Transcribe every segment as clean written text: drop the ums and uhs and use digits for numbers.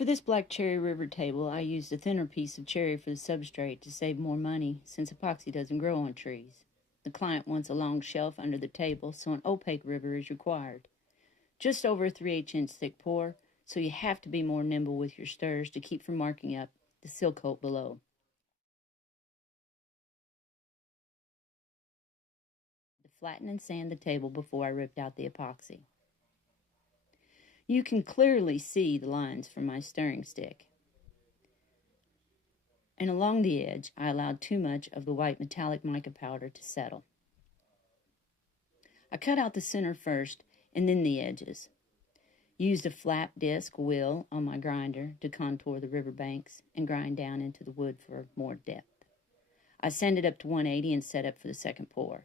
For this black cherry river table, I used a thinner piece of cherry for the substrate to save more money since epoxy doesn't grow on trees. The client wants a long shelf under the table, so an opaque river is required. Just over a 3/8 inch thick pour, so you have to be more nimble with your stirs to keep from marking up the seal coat below. To flatten and sand the table before I ripped out the epoxy. You can clearly see the lines from my stirring stick. And along the edge, I allowed too much of the white metallic mica powder to settle. I cut out the center first and then the edges. Used a flat disc wheel on my grinder to contour the river banks and grind down into the wood for more depth. I sanded up to 180 and set up for the second pour.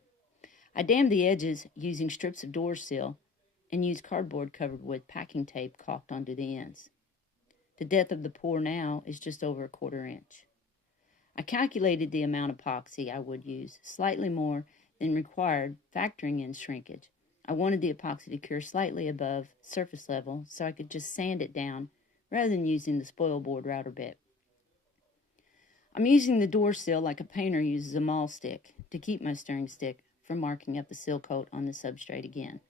I dammed the edges using strips of door seal and used cardboard covered with packing tape caulked onto the ends. The depth of the pour now is just over a 1/4 inch. I calculated the amount of epoxy I would use, slightly more than required, factoring in shrinkage. I wanted the epoxy to cure slightly above surface level so I could just sand it down rather than using the spoil board router bit. I'm using the door sill like a painter uses a maul stick to keep my stirring stick from marking up the seal coat on the substrate again.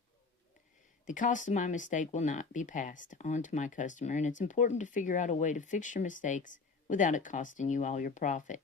The cost of my mistake will not be passed on to my customer, and it's important to figure out a way to fix your mistakes without it costing you all your profit.